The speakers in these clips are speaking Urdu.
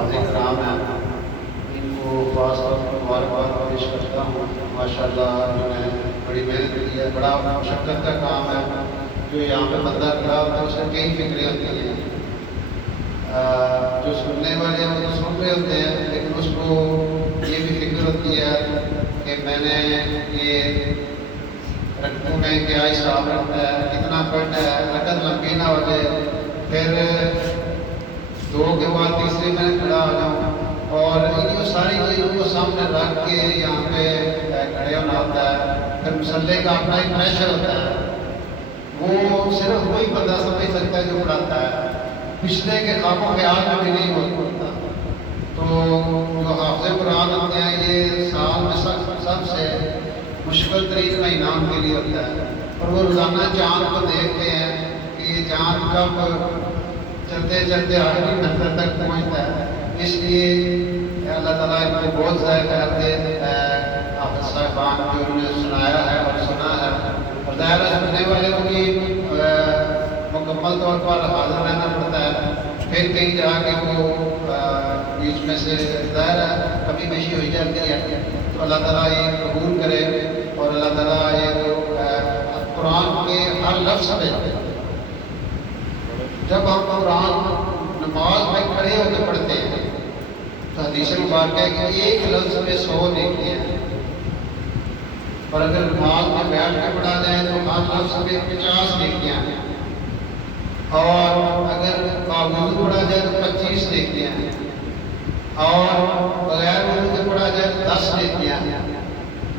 حاضر کرام ہیں ان کو خاص طور پر مبارکباد پیش کرتا ہوں۔ ماشاء اللہ انہوں نے بڑی محنت کی ہے، بڑا مشقت کا کام ہے۔ جو یہاں پہ بندہ کھڑا ہوتا ہے اس میں کئی فکریں ہوتی ہیں، جو سننے والے ہیں وہ تو سن رہے ہوتے ہیں، لیکن اس کو یہ بھی فکر ہوتی ہے کہ میں نے یہ رقموں میں کیا حساب رکھتا ہے، کتنا پڑھنا ہے، رقم لمبی نہ ہو جائے، پھر دو کے بعد تیسرے میں کھڑا ہو جاؤں، اور یہ ساری چیزوں کو سامنے رکھ کے یہاں پہ کھڑے ہونا ہوتا ہے۔ پھر مسلح کا اپنا ایک پریشر ہوتا ہے، وہ صرف وہی بندہ سمجھ سکتا ہے جو پڑھاتا ہے، پچھلے کے خوابوں کے آج بھی نہیں ہو پاتا۔ تو جو حافظ قرآن ہوتے ہیں یہ سال میں سب سے مشکل ترین مہینہ ان کے لیے ہوتا ہے، اور وہ روزانہ چاند کو دیکھتے ہیں کہ یہ چاند کب چلتے چلتے آخری منزل تک پہنچتا ہے۔ اس لیے اللہ تعالیٰ ان کو بہت ضائع کر دے حافظ صاحبان جو انہوں نے سنایا ہے اور سنا ہے، اور ظاہر ہے سننے والے کو بھی مکمل طور پر حاضر رہنا پڑتا ہے، پھر کہیں جا کے وہ بیچ میں سے ظاہر ہے کبھی بیشی ہوئی جاتی ہے۔ تو اللہ تعالیٰ یہ قبول کرے، اور اللہ تعالیٰ یہ جو قرآن کے ہر لفظ پہ جب ہم قرآن نماز میں کھڑے ہو کے پڑھتے ہیں تو حدیث مبارکہ ہے کہ ایک لفظ پہ 100 نیکیاں ہیں، اور اگر نماز میں بیٹھ کے پڑھا جائے تو ہر لفظ پہ 50 نیکیاں ہیں، اور اگر باوضو پڑھا جائے تو 25 نیکیاں ہیں، اور بغیر وضو کے پڑھا جائے تو 10 نیکیاں ہیں،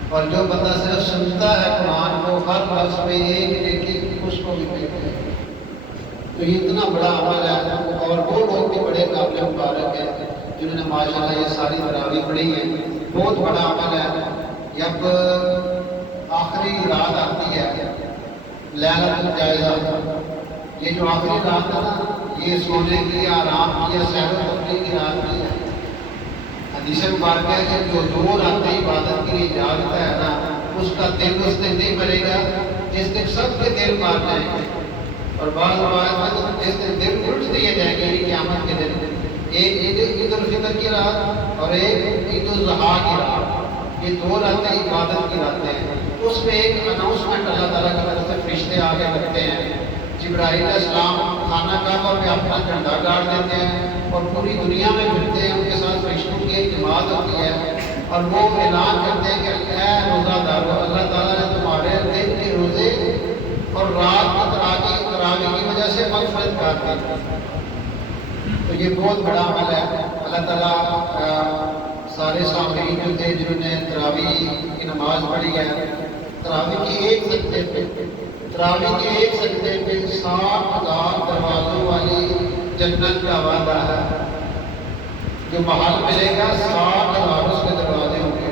اور جو بندہ صرف سنتا ہے قرآن کو ہر لفظ پہ ایک نیکی اس کو بھی ملتی ہے۔ تو یہ اتنا بڑا عمل ہے، اور وہ لوگ بھی بڑے قابل مبارک ہیں جنہوں نے ماشاءاللہ یہ ساری تراویح پڑھی ہے۔ بہت بڑا عمل ہے۔ جب آخری رات آتی ہے لیلۃ الجائزہ، یہ جو آخری رات ہے نا، یہ سونے کی، آرام کی، سیر و تفریح کی رات نہیں ہے۔ حدیث مبارکہ ہے کہ جو 2 راتیں عبادت کے لیے جاگتا ہے نا، اس کا دل اس دن نہیں مرے گا جس دن سب کے دل مار جائیں گے، اور بعض روایت میں تو جس دن دل الٹ دیے جائیں گے قیامت کے دن، ایک عید الفطر کی رات اور ایک عید الاضحیٰ کی رات، یہ 2 راتیں عبادت کی راتیں ہیں۔ اس میں ایک اناؤنسمنٹ اللہ تعالیٰ کی طرف سے فرشتے آگے کرتے ہیں، جبرائیل علیہ السلام خانہ کعبہ پہ اپنا جھنڈا گاڑ دیتے ہیں اور پوری دنیا میں پھرتے ہیں، ان کے ساتھ فرشتوں کی ایک جماعت ہوتی ہے، اور وہ اعلان کرتے ہیں کہ اے روزہ دارو، اللہ تعالیٰ نے تمہارے دن کے روزے اور رات کی تراویح کی وجہ سے مغفرت کر دی۔ تو یہ بہت بڑا عمل ہے۔ اللہ تعالیٰ سارے سامعین جو تھے جنہوں نے تراویح کی نماز پڑھی ہے، تراویح کے ایک سجدے پہ 60,000 دروازوں والی جنت کا وعدہ ہے، جو محل ملے گا 60,000 اس کے دروازے ہوں گے،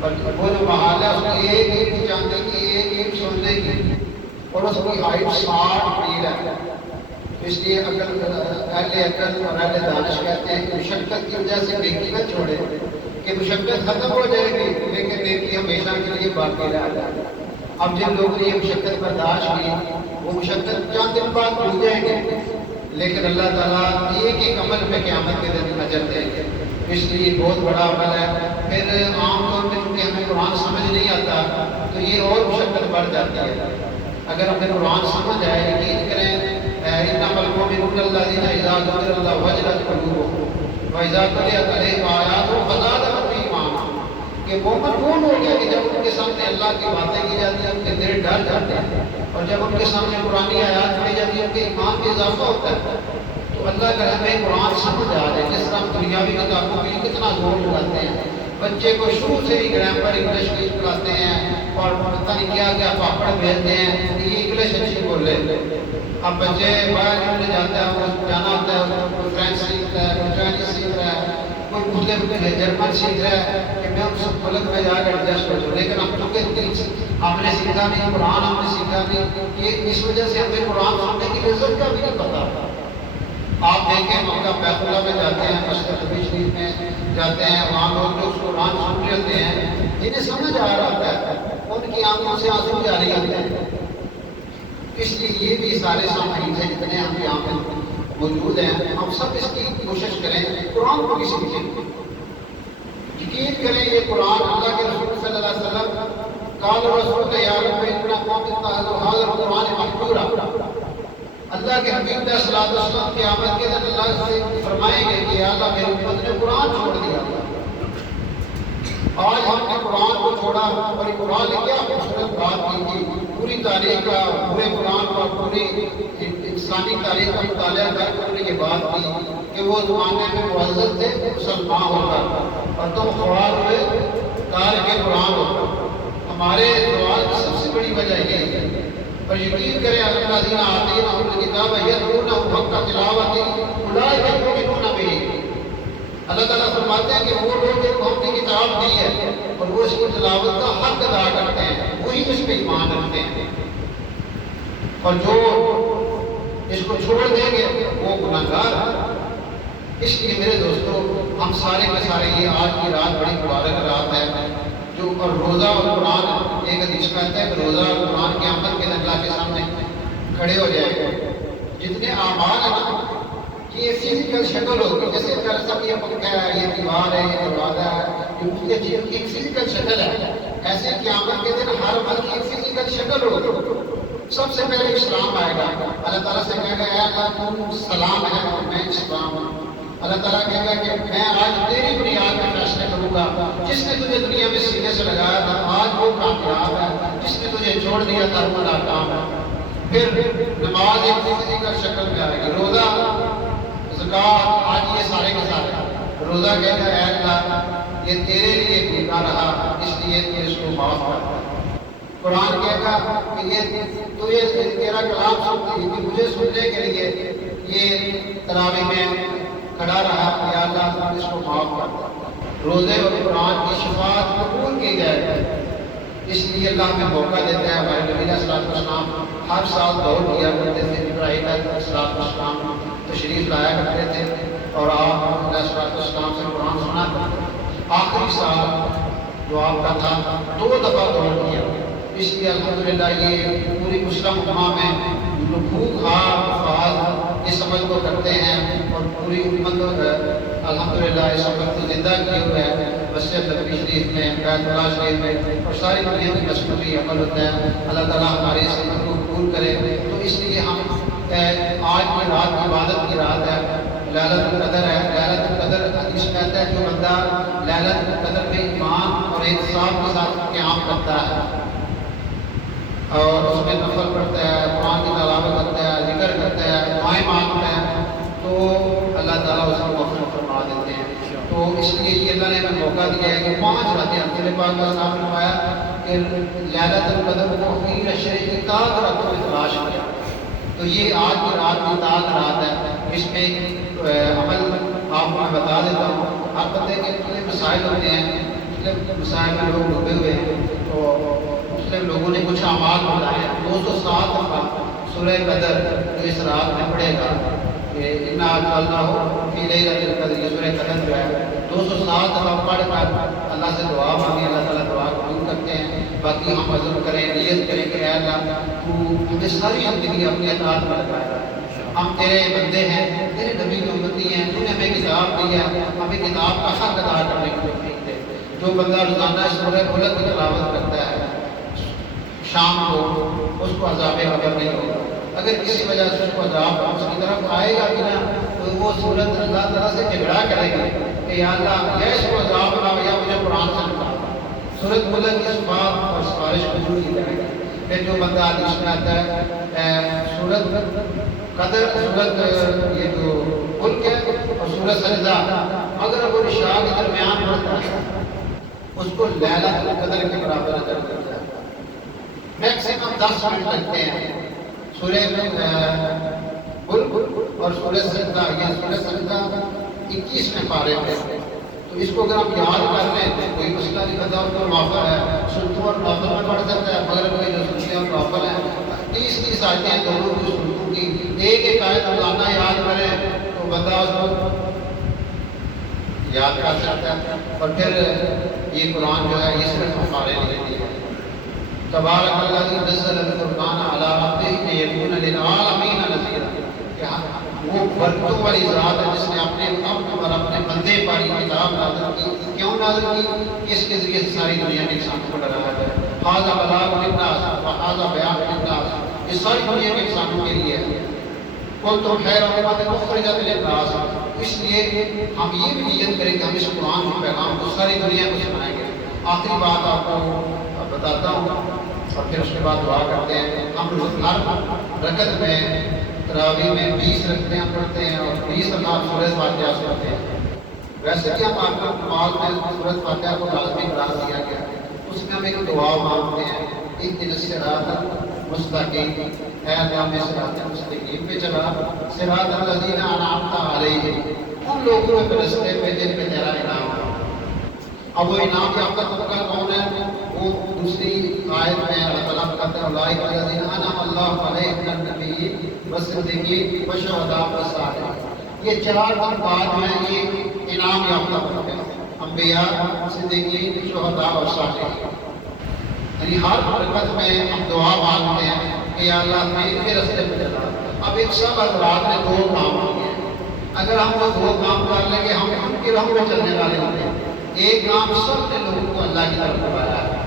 اور وہ جو محل ہے اس کی ایک چاندی کی، ایک سونے کی، اور اس کی ہائٹ 60 میل ہے۔ اس لیے اہل عقل اور اہل دانش کہتے ہیں کہ مشقت کی وجہ سے نیکی نہ چھوڑے، کہ مشقت ختم ہو جائے گی لیکن نیکی ہمیشہ کے لیے باقی رہ جائے گا۔ اب جن لوگوں نے یہ مشقت برداشت کی وہ مشقت چند دن بعد بھول جائیں گے، لیکن اللہ تعالیٰ ایک عمل پہ قیامت کے دن اجر دیں گے۔ اس لیے بہت بڑا عمل ہے۔ پھر عام طور پہ چونکہ ہمیں قرآن سمجھ نہیں آتا تو یہ اور مشقت بڑھ جاتی ہے۔ اگر ہمیں قرآن سمجھ آئے، یقین کریں انما المؤمنون الذین اذا ذکر اللہ وجلت قلوبهم واذا تلیت علیہم آیاتہ فزادتہم ایمانا، کہ مومن کون ہو گیا کہ جب ان کے سامنے اللہ کی باتیں کی جاتی ہیں ان کے دل ڈر جاتے ہیں، اور جب ان کے سامنے قرآنی آیات پڑھی جاتی ہے ان کے ایمان میں اضافہ ہوتا ہے۔ تو اللہ کا ہمیں قرآن سمجھ آ جائے، جس طرح ہم دنیاوی کتابوں کے لیے کتنا زور لگاتے ہیں، بچے کو شروع سے ہی گرامر انگلش کی پڑھاتے ہیں اور پتہ نہیں کیا پاپڑ بھیجتے ہیں کہ یہ انگلش اچھی بولے۔ اب بچے باہر جانے جاتا ہے، وہ جانا ہوتا ہے، کوئی فرینچ سیکھ رہا ہے، کوئی چائنیز سیکھ رہا ہے، کوئی مسلم جرمن سیکھ رہا ہے کہ میں اس ملک میں جا کے ایڈجسٹ ہو جاؤں، لیکن ہم چونکہ ہم نے سیکھا نہیں، قرآن ہم نے سیکھا نہیں، یہ اس وجہ سے ہمیں قرآن سننے کی لذت کا بھی نہیں پتا۔ آپ دیکھیں مکہ بیت اللہ میں جاتے ہیں، مسجد نبوی شریف میں جاتے ہیں، وہاں لوگ جو قرآن سن رہے ہوتے ہیں جنہیں سمجھ آ رہا ہوتا ہے ان کی آنکھوں سے آنسو جاری ہوتے ہیں۔ اس لیے یہ بھی سارے سامعین ہیں جتنے ہم یہاں پہ موجود ہیں، ہم سب اس کی کوشش کریں قرآن کو بھی سیکھیں، یقین کریں یہ قرآن اللہ کے رسول صلی اللہ علیہ وسلم قال رسول یا رب اتنا قوم اتخذوا هذا القرآن مهجورا، اللہ کے حبیب علیہ الصلوۃ والسلام قیامت کے دن اللہ سے فرمائیں گے کہ یا اللہ میری امت نے قرآن چھوڑ دیا، آج ہم نے قرآن کو چھوڑا اور یہ قرآن نے کیا خوبصورت بات کی تھی، پوری تاریخ کا پورے قرآن کا پوری انسانی تاریخ کا مطالعہ کر کے یہ بات کی کہ وہ زمانے میں معزز تھے مسلمان ہو کر اور تم خوار ہوئے تارک قرآن ہو۔ ہمارے سوال کی سب سے بڑی وجہ یہ ہے، اور یقین کریں اللہ دین آتی ہے ہم کتاب یتلونہ حق تلاوت اولئک یؤمنون بہ، اللہ تعالیٰ فرماتے ہیں کہ وہ لوگ جو ہم نے کتاب دی ہے اور وہ اس کی تلاوت کا حق ادا کرتے ہیں وہی اس پہ ایمان رکھتے ہیں، اور جو اس کو چھوڑ دیں گے وہ گناہگار ہے۔ اس لیے میرے دوستو ہم سارے کے سارے یہ آج کی رات بڑی مبارک رات ہے جو، اور روزہ اور قرآن ایک حدیث کہتا ہے کہ روزہ اور قرآن کے عمل کے اللہ کے سامنے کھڑے ہو جائے گا۔ جتنے اعمال ہیں نا یہ فزیکل شکل ہوگی، جیسے سب یہ پنکھا ہے، یہ دیوار ہے، یہ دروازہ ہے، یہ چیز کی ایک فزیکل شکل ہے، ایسے قیامت کے دن ہر عمل کی ایک فزیکل شکل ہوگی۔ سب سے پہلے اسلام آئے گا، اللہ تعالیٰ سے کہے گا اے اللہ تم سلام ہے اور میں اسلام ہوں، اللہ تعالیٰ کہے گا کہ میں آج تیری بنیاد میں فیصلے کروں گا، جس نے تجھے دنیا میں سینے سے لگایا تھا آج وہ کامیاب ہے، جس نے تجھے چھوڑ دیا تھا وہ ناکام ہے۔ پھر نماز ایک فزیکل شکل میں آئے گی، روزہ، زکوٰۃ، آج یہ سارے کے سارے روزہ کہتا ہے اے اللہ یہ تیرے لیے بھوکا رہا اس لیے تو اس کو معاف کر۔ قرآن کہے گا کہ یہ تیرا کلام مجھے سننے کے لیے یہ تراویح میں کھڑا رہا، یا اللہ اس کو معاف کر۔ روزے اور قرآن کی شفاعت قبول کی جائے، اس لیے اللہ ہمیں موقع دیتا ہے۔ ہمارے نبی علیہ السلام ہر سال دور کیا کرتے تھے، ابراہیم علیہ السلام تشریف لایا کرتے تھے اور آپ علیہ السلام سے قرآن سنا کرتے تھے۔ آخری سال جو آپ کا تھا 2 دفعہ دور کیا، اس لیے الحمدللہ یہ پوری مسلم امہ میں بھوک ہار افعال اس عمل کو کرتے ہیں اور پوری امت الحمدللہ اس عمل کو زندہ کیے ہوئے ہے۔ مسجد نبوی شریف میں، بیت اللہ شریف میں اور ساری دنیا میں مصنوعی عمل ہوتا ہے۔ اللہ تعالیٰ ہمارے اس عمل کو قبول کرے۔ تو اس لیے ہم آج کی رات عبادت کی رات ہے، لیلۃ القدر ہے۔ لیلۃ القدر حدیث کہتا ہے جو بندہ لیلۃ القدر میں ایمان اور احتساب کے ساتھ قیام کرتا ہے اور اس میں نفل پڑھتا ہے، قرآن کی تلاوت کرتا ہے، ذکر کرتا ہے، دعائیں مانگتا ہے، تو اللہ تعالیٰ اس کو مغفرت فرما دیتے ہیں۔ تو اس لیے یہ اللہ نے ہمیں موقع دیا ہے کہ 5 راتیں رسول پاک کا نام فرمایا کہ لیلۃ القدر کو فی عشر کی تاک راتوں میں تلاش کیا، تو یہ آج کی رات کی تاک رات ہے۔ اس میں عمل آپ کو میں بتا دیتا ہوں، ہر بندے کے مختلف مسائل ہوتے ہیں، مختلف مسائل میں لوگ ڈوبے ہوئے ہیں، تو مسلم لوگوں نے کچھ اعمال بتائے ہیں۔ 207 دفعہ سورہ قدر اس رات میں پڑھے گا کہ انا انزلناہ فی لیلۃ القدر، یہ سورہ قدر جو ہے 207 دفعہ پڑھ کر اللہ سے دعا مانگیں، اللہ تعالیٰ دعا قبول کرتے ہیں۔ باقی ہم عزم کریں، نیت کریں کہ اے اللہ تو ہمیں ساری زندگی اپنی اطاعت میں لگائے، ہم تیرے بندے ہیں، تیرے نبی کی امتی ہیں، تو نے ہمیں کتاب دی ہے، ہمیں کتاب کا حق ادا کرنے کی توفیق دے۔ جو بندہ روزانہ سورہ ملک کی تلاوت کرتا ہے شام کو، اس کو عذاب قبر نہیں ہوگا۔ اگر کسی وجہ سے اس کو عذاب اس کی طرف آئے گا بھی نہ تو وہ صورت اللہ تعالیٰ سے جھگڑا کرے گا کہ یا اللہ یا اس کو عذاب نہ ہو یا مجھے قرآن سے نکال۔ سورت ملک کی شفاعت اور سفارش قبول کی جائے گی۔ پھر جو بندہ حدیث میں آتا ہے سورت قدر، سورت یہ جو ملک ہے اور سورت سجدہ، اگر وہ عشاء کے درمیان پڑھتا ہے اس کو لیلۃ القدر کے برابر اجر ملتا ہے۔ میکسیمم 10 منٹ لگتے ہیں سورہ ملک اور سورہ سجدہ، یہ سورہ سجدہ 21ویں پارے میں، تو اس کو اگر ہم یاد کر لیں تو کوئی مسئلہ نہیں بنتا۔ ان کو نوافل ہے، سنتوں اور نوافل میں پڑھ سکتا ہے، مگر کوئی جو سنتیں اور نوافل ہیں 30 آیتیں دونوں کی سنتوں کی، ایک آیت روزانہ یاد کریں تو بندہ اس کو یاد کر سکتا ہے۔ اور پھر یہ قرآن جو ہے یہ صرف ہمارے لیے ہے۔ تبارک الذی نزل الفرقان علی عبدہ لیکون للعالمین نذیرا، کہ وہ برکتوں والی ذات ہے جس نے اپنے عبد اور اپنے بندے پر یہ کتاب نازل کی. کیوں نازل کی؟ اس کے ذریعے سے ساری دنیا کے انسانوں کو ڈرایا جائے. ھذا بلاغ للناس وھذا بیان للناس. یہ ساری دنیا کے انسانوں کے لیے ہے. کنتم خیر امۃ اخرجت للناس. اس لیے ہم یہ بھی نیت کریں کہ ہم اس قرآن کے پیغام کو ساری دنیا کو سنائیں گے. آخری بات آپ کو بتاتا ہوں اور پھر اس کے بعد دعا کرتے ہیں. ہم ہر رکعت میں تراویح میں 20 رکعتیں پڑھتے ہیں اور 20 رکعت سورۃ فاتحہ پڑھتے ہیں. ویسے کہ ہم آپ کو نماز میں سورۃ فاتحہ کو لازمی قرار دیا گیا ہے. اس میں ہم ایک دعا مانگتے ہیں. اهدنا الصراط المستقیم. اے اللہ ہمیں صراط مستقیم پہ چلا. صراط الذین انعمت علیہم. ان لوگوں کے راستے پہ جن پہ تیرا انعام ہو. اب وہ انعام یافتہ طبقہ کون ہے؟ وہ دوسری آیت میں اللہ تعالیٰ کہتا ہے اولئک الذین انعم اللہ علیہم من النبیین والصدیقین والشہداء والصالحین. یہ چار طبقات ہیں. یہ انعام یافتہ طبقے ہیں: انبیاء، صدیقین، شہداء اور صالحین. یعنی ہر برکت میں ہم دعا مانگتے ہیں کہ یا اللہ ہمیں ان کے راستے پہ چلا. اب ایک سب حضرات نے 2 کام کیے ہیں. اگر ہم وہ 2 کام کر لیں گے ہم ان کے راہ پہ چلنے والے ہوتے ہیں. ایک کام سب نے لوگوں کو اللہ کی طرف بلایا ہے.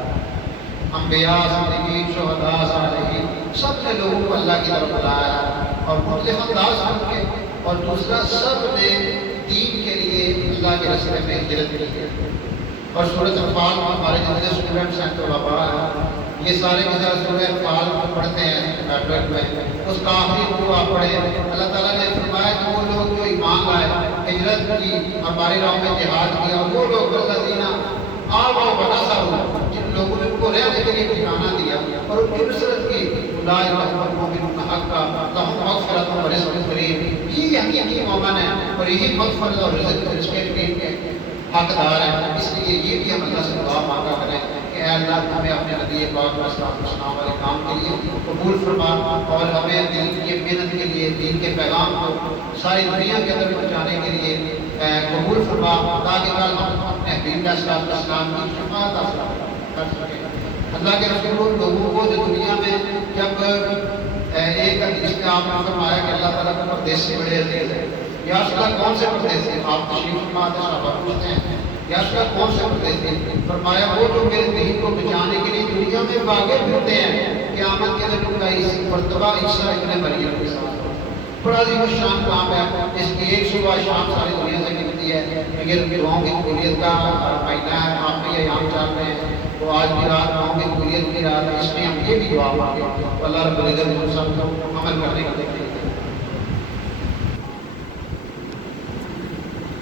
انبیاء، صدیقین، شہداء، صالحین سب نے لوگوں کو اللہ کی طرف بلایا ہے اور مختلف انداز کے. اور دوسرا سب نے دین کے لیے اللہ کے راستے میں ہجرت کی ہے. اور سورۃ انفال میں ہمارے جتنے اسٹوڈنٹس ہیں طلباء ہیں یہ سارے کے ساتھ سورۃ انفال پڑھتے ہیں میٹرک میں. اس کا آخری رکوع آپ پڑھیں. اللہ تعالیٰ نے فرمایا کہ وہ لوگ جو ایمان لائے، ہجرت کی، ہماری راہ میں جہاد کیا، وہ لوگ الذین آووا ونصروا، جن لوگوں نے ان کو رہنے کے لیے ٹھکانہ دیا اور ان کی نصرت کی. اولئک هم المؤمنون حقا لهم مغفرۃ ورزق کریم. یہ حقیقی مومن ہے اور یہی مغفرت اور رزق کریم کے حقدار ہیں. اس لیے یہ بھی ہم اللہ سے دعا مانگا کریں کہ اے اللہ ہمیں اپنے نبی پاک علیہ السلام والے کام کے لیے قبول فرما اور ہمیں دین کی محنت کے لیے، دین کے پیغام کو ساری دنیا کے اندر پہنچانے کے لیے قبول فرما تاکہ کل ہم اپنے حبیب علیہ السلام کی شفاعت حاصل کر سکیں. اللہ کے رسول لوگوں کو جو دنیا میں جب ایک حدیث میں آپ نے فرمایا کہ اللہ تعالیٰ کا پردیسی بڑے عزیز ہے. یا رسول اللہ کون سے پردیسی؟ آپ تشریف فرما تھے صحابہ پوچھتے ہیں یا رسول اللہ کون سے پردیسی؟ فرمایا وہ جو میرے دین کو بچانے کے لیے دنیا میں واقف ہوتے ہیں. قیامت کے دن ان کا اس مرتبہ عیسیٰ ابن مریم کے ساتھ بڑا عظیم الشان کام ہے. اس کی ایک صبح شام ساری دنیا سے ملتی ہے. یہ دعاؤں کی قبولیت کا مہینہ ہے. آخری ایام چل رہے ہیں تو آج کی رات دعاؤں کی قبولیت کی رات ہے. اس میں ہم یہ بھی دعا مانگیں اللہ رب العزت ہم سب کو عمل کرنے کا دیکھیں.